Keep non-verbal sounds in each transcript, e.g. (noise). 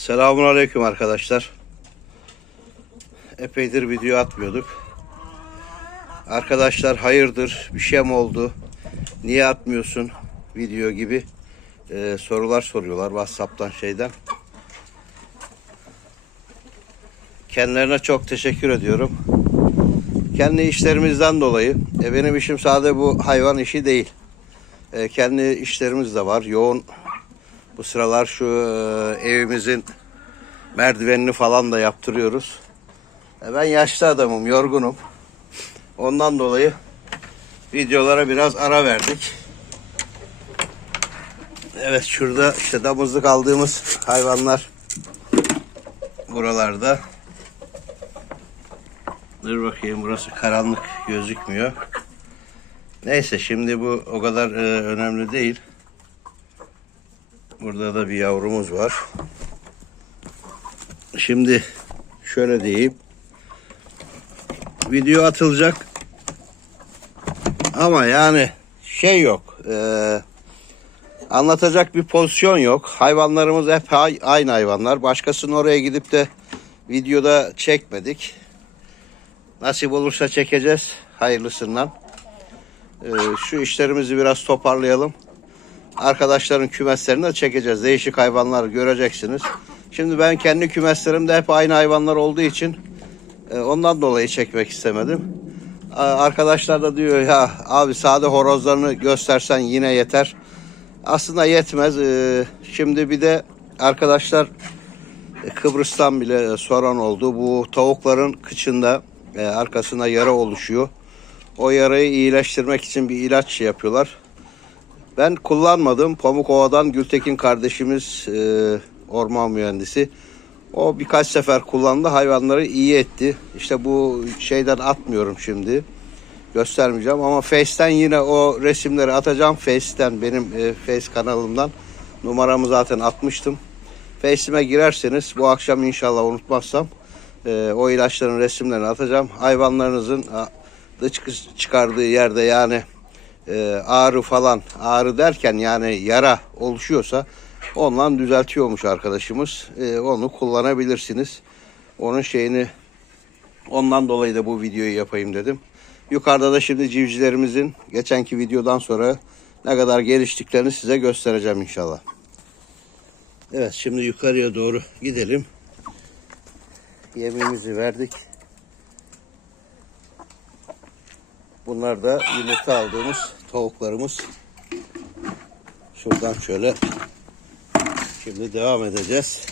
Selamun Aleyküm arkadaşlar. Epeydir video atmıyorduk. Arkadaşlar hayırdır bir şey mi oldu? Niye atmıyorsun video gibi e, sorular soruyorlar Whatsapp'tan şeyden. Kendilerine çok teşekkür ediyorum. Kendi işlerimizden dolayı e, benim işim sadece bu hayvan işi değil. E, kendi işlerimiz de var. Yoğun bu sıralar şu e, evimizin merdivenini falan da yaptırıyoruz. E, ben yaşlı adamım, yorgunum. Ondan dolayı videolara biraz ara verdik. Evet şurada işte damızlık aldığımız hayvanlar buralarda. Dur bakayım burası karanlık gözükmüyor. Neyse şimdi bu o kadar e, önemli değil. Burada da bir yavrumuz var. Şimdi şöyle diyeyim. Video atılacak. Ama yani şey yok. Ee, anlatacak bir pozisyon yok. Hayvanlarımız hep ay- aynı hayvanlar. Başkasının oraya gidip de videoda çekmedik. Nasip olursa çekeceğiz. Hayırlısından. Ee, şu işlerimizi biraz toparlayalım arkadaşların kümeslerini de çekeceğiz. Değişik hayvanlar göreceksiniz. Şimdi ben kendi kümeslerimde hep aynı hayvanlar olduğu için e, ondan dolayı çekmek istemedim. Arkadaşlar da diyor ya abi sade horozlarını göstersen yine yeter. Aslında yetmez. E, Şimdi bir de arkadaşlar e, Kıbrıs'tan bile soran oldu. Bu tavukların kıçında arkasında yara oluşuyor. O yarayı iyileştirmek için bir ilaç yapıyorlar. Ben kullanmadım. Pamukova'dan Gültekin kardeşimiz e, orman mühendisi. O birkaç sefer kullandı. Hayvanları iyi etti. İşte bu şeyden atmıyorum şimdi. Göstermeyeceğim ama Face'ten yine o resimleri atacağım. Face'ten benim e, Face kanalımdan. Numaramı zaten atmıştım. Face'ime girerseniz bu akşam inşallah unutmazsam e, o ilaçların resimlerini atacağım. Hayvanlarınızın dış çıkardığı yerde yani e, ağrı falan ağrı derken yani yara oluşuyorsa ondan düzeltiyormuş arkadaşımız. E, onu kullanabilirsiniz. Onun şeyini ondan dolayı da bu videoyu yapayım dedim. Yukarıda da şimdi civcivlerimizin geçenki videodan sonra ne kadar geliştiklerini size göstereceğim inşallah. Evet şimdi yukarıya doğru gidelim. Yemeğimizi verdik. Bunlar da yumurta aldığımız tavuklarımız. Şuradan şöyle şimdi devam edeceğiz.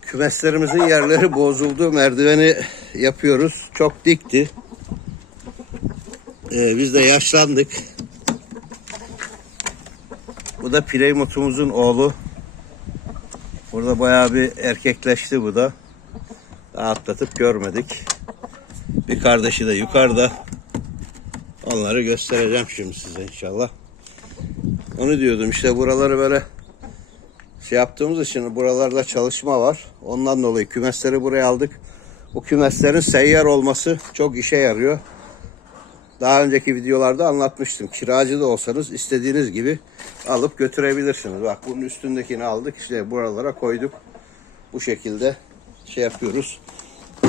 Kümeslerimizin yerleri bozuldu. Merdiveni yapıyoruz. Çok dikti. Ee, biz de yaşlandık. Bu da Pleymutumuzun oğlu. Burada bayağı bir erkekleşti bu da. Daha atlatıp görmedik. Bir kardeşi de yukarıda. Onları göstereceğim şimdi size inşallah. Onu diyordum işte buraları böyle şey yaptığımız için buralarda çalışma var. Ondan dolayı kümesleri buraya aldık. Bu kümeslerin seyyar olması çok işe yarıyor. Daha önceki videolarda anlatmıştım. Kiracı da olsanız istediğiniz gibi alıp götürebilirsiniz. Bak bunun üstündekini aldık işte buralara koyduk. Bu şekilde şey yapıyoruz.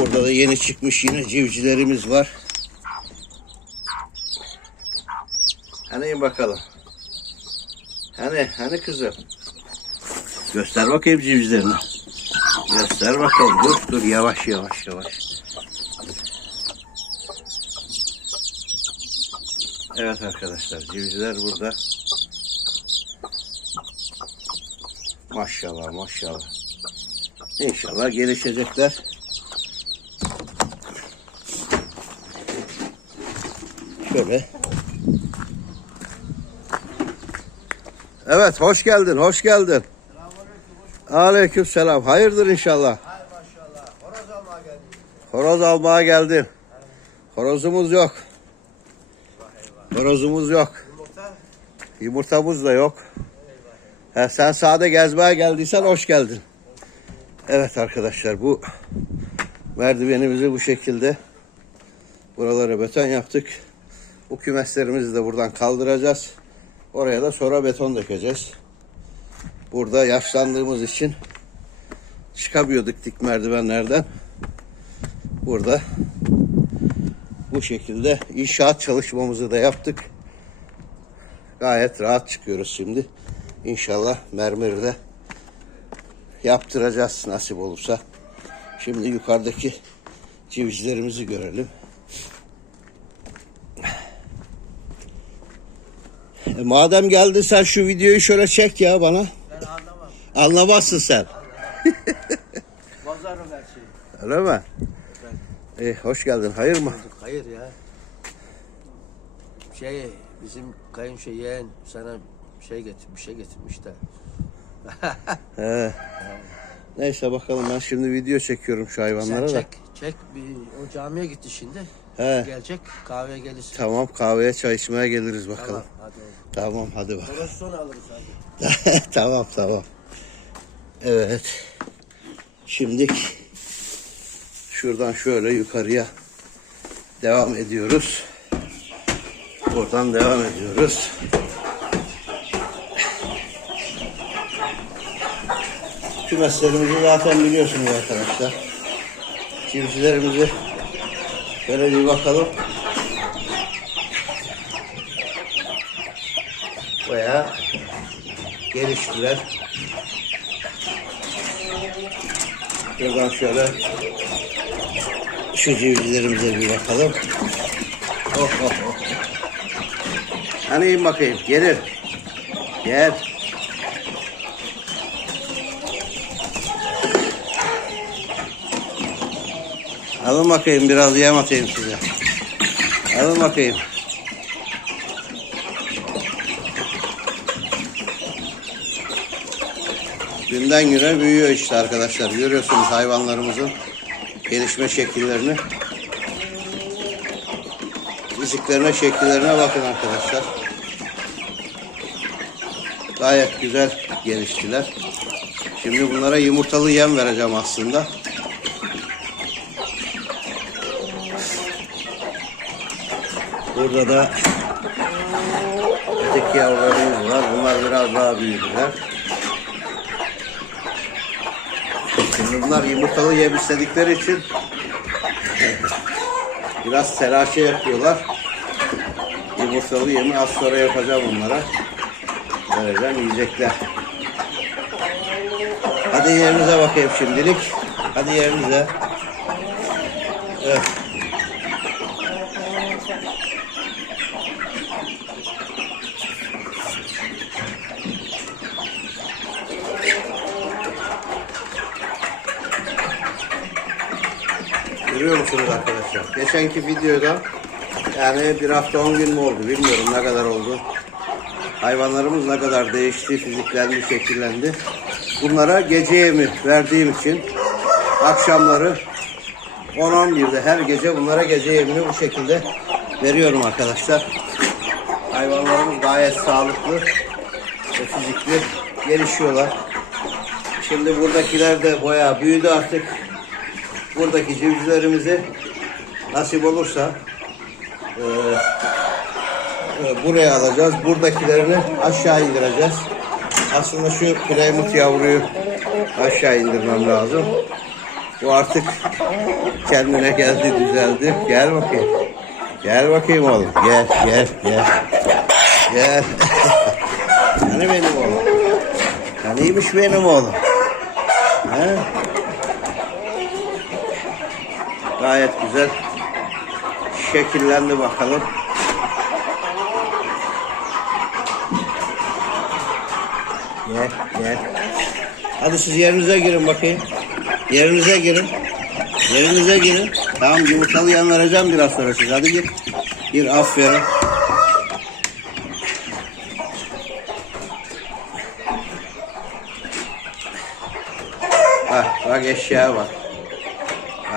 Burada da yeni çıkmış yine civcilerimiz var. Hani bakalım. Hani hani kızım. Göster bakayım civcivlerini. Göster bakalım. Dur dur yavaş yavaş yavaş. Evet arkadaşlar civcivler burada. Maşallah maşallah. İnşallah gelişecekler. Şöyle. Evet hoş geldin hoş geldin. Aleyküm selam. Hayırdır inşallah. Hay maşallah. Horoz almaya geldik. Horoz almaya geldin. Horozumuz yok. Horozumuz yok. Yumurta. Yumurtamız da yok. Ha, sen sade gezmeye geldiysen hoş geldin. Evet arkadaşlar bu merdivenimizi bu şekilde buralara beton yaptık. Bu kümeslerimizi de buradan kaldıracağız. Oraya da sonra beton dökeceğiz. Burada yaşlandığımız için çıkamıyorduk dik merdivenlerden. Burada bu şekilde inşaat çalışmamızı da yaptık. Gayet rahat çıkıyoruz şimdi. İnşallah mermeri de yaptıracağız nasip olursa. Şimdi yukarıdaki civcivlerimizi görelim. E, madem geldin sen şu videoyu şöyle çek ya bana. Ben anlamam. Anlamazsın sen. (laughs) Bozarım her şeyi. Öyle mi? E, hoş geldin. Hayır mı? Hayır ya. Şey bizim kayınço yeğen sana şey getir, bir şey getirmiş de. (laughs) He. Neyse bakalım ben şimdi video çekiyorum şu Sen hayvanlara da. çek, çek. Bir, o camiye gitti şimdi. He. Gelecek kahveye gelirsin. Tamam kahveye çay içmeye geliriz bakalım. Tamam hadi. Tamam hadi. Orası sonra alırız hadi. (laughs) tamam tamam. Evet. Şimdi şuradan şöyle yukarıya devam ediyoruz. Buradan devam ediyoruz. Kümeslerimizi zaten biliyorsunuz arkadaşlar. Civcivlerimizi şöyle bir bakalım. Bayağı geliştiler. Buradan şöyle şu civcivlerimize bir bakalım. Oh oh oh. Hani bakayım. Gelir. Gel. Alın bakayım biraz yem atayım size. Alın bakayım. Günden güne büyüyor işte arkadaşlar. Görüyorsunuz hayvanlarımızın gelişme şekillerini. Fiziklerine, şekillerine bakın arkadaşlar. Gayet güzel geliştiler. Şimdi bunlara yumurtalı yem vereceğim aslında. Burada da öteki yavrularımız var. Bunlar biraz daha büyüdüler. Şimdi bunlar yumurtalı yem istedikleri için biraz telaşe yapıyorlar. Yumurtalı yemi az sonra yapacağım onlara. Vereceğim yiyecekler. Hadi yerinize bakayım şimdilik. Hadi yerinize. Evet. Görüyor musunuz arkadaşlar? Geçenki videoda yani bir hafta 10 gün mü oldu bilmiyorum ne kadar oldu. Hayvanlarımız ne kadar değişti, fiziklendi, şekillendi. Bunlara gece yemi verdiğim için akşamları 10-11'de her gece bunlara gece yemini bu şekilde veriyorum arkadaşlar. Hayvanlarımız gayet sağlıklı ve fizikli gelişiyorlar. Şimdi buradakiler de bayağı büyüdü artık buradaki civcivlerimizi nasip olursa e, e, buraya alacağız. Buradakilerini aşağı indireceğiz. Aslında şu Plymouth yavruyu aşağı indirmem lazım. Bu artık kendine geldi, düzeldi. Gel bakayım. Gel bakayım oğlum. Gel, gel, gel. Gel. (laughs) hani benim oğlum? Haniymiş benim oğlum? He? Gayet güzel şekillendi bakalım. Gel gel. Hadi siz yerinize girin bakayım. Yerinize girin. Yerinize girin. Tamam yumurtalı yem vereceğim biraz sonra siz. Hadi gir. Gir aferin. Bak bak eşya bak.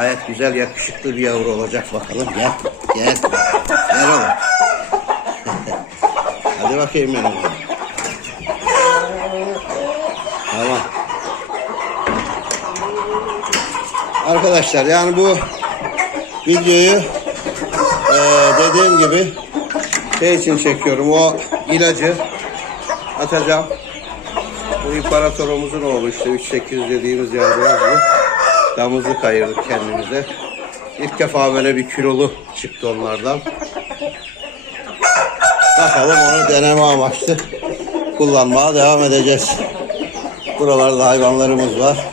Gayet güzel yakışıklı bir yavru olacak bakalım. Gel. Gel. Oğlum. (laughs) Hadi bakayım benim. Tamam. Arkadaşlar yani bu videoyu eee, dediğim gibi şey için çekiyorum. O ilacı atacağım. Bu imparatorumuzun oğlu işte 3800 dediğimiz yerde yazıyor. Damızlık ayırdık kendimize. İlk defa böyle bir kilolu çıktı onlardan. Bakalım onu deneme amaçlı kullanmaya devam edeceğiz. Buralarda hayvanlarımız var.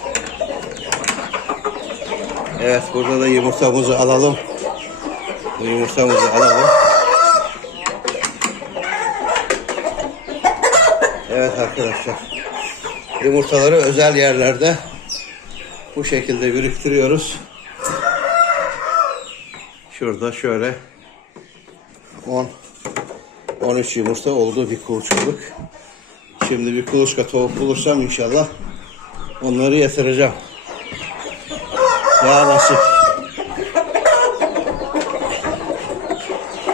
Evet burada da yumurtamızı alalım. Bu yumurtamızı alalım. Evet arkadaşlar. Yumurtaları özel yerlerde bu şekilde biriktiriyoruz. Şurada şöyle 10 13 yumurta oldu bir kuluçkalık. Şimdi bir kuluçka tavuk bulursam inşallah onları yatıracağım. Ya nasip.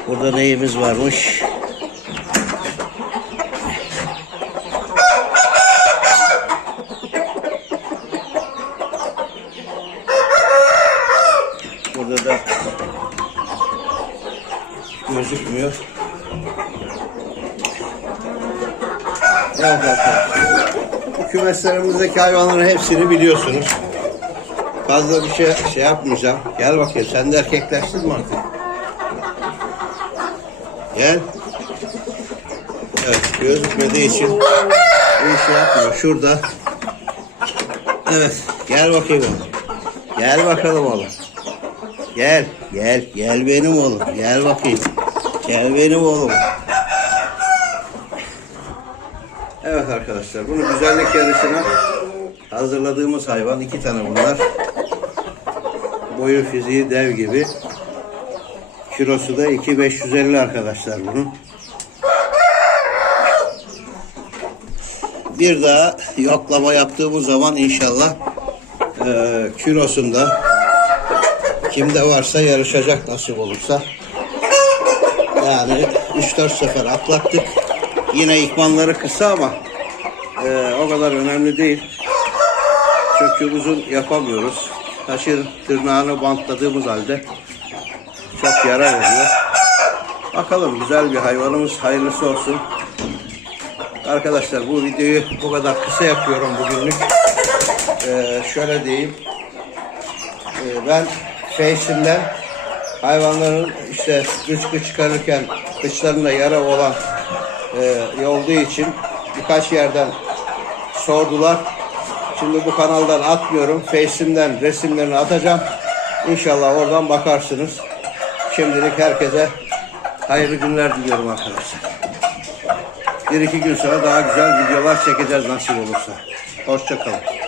Burada neyimiz varmış? Burada da gözükmüyor. Evet arkadaşlar. Kümeslerimizdeki hayvanların hepsini biliyorsunuz. Fazla bir şey şey yapmayacağım. Gel bakayım sen de erkekleştin mi artık? Gel. Evet gözükmediği için bir şey yapmıyor. Şurada. Evet gel bakayım oğlum. Gel bakalım oğlum. Gel gel gel benim oğlum. Gel bakayım. Gel benim oğlum. Evet arkadaşlar bunu güzellik yarışına hazırladığımız hayvan iki tane bunlar. Boyu fiziği dev gibi. Kilosu da 2550 arkadaşlar bunun. Bir daha yoklama yaptığımız zaman inşallah eee kilosunda kimde varsa yarışacak nasip olursa. Yani 3-4 sefer atlattık. Yine ikmanları kısa ama eee, o kadar önemli değil. Çünkü uzun yapamıyoruz. Taşın tırnağını bantladığımız halde çok yara veriyor. Bakalım güzel bir hayvanımız hayırlısı olsun. Arkadaşlar bu videoyu bu kadar kısa yapıyorum bugünlük. Ee, şöyle diyeyim. Ee, ben Face'inden hayvanların işte dışkı çıkarırken dışlarında yara olan e, olduğu için birkaç yerden sordular. Şimdi bu kanaldan atmıyorum. Face'imden resimlerini atacağım. İnşallah oradan bakarsınız. Şimdilik herkese hayırlı günler diliyorum arkadaşlar. Bir iki gün sonra daha güzel videolar çekeceğiz nasip olursa. Hoşçakalın.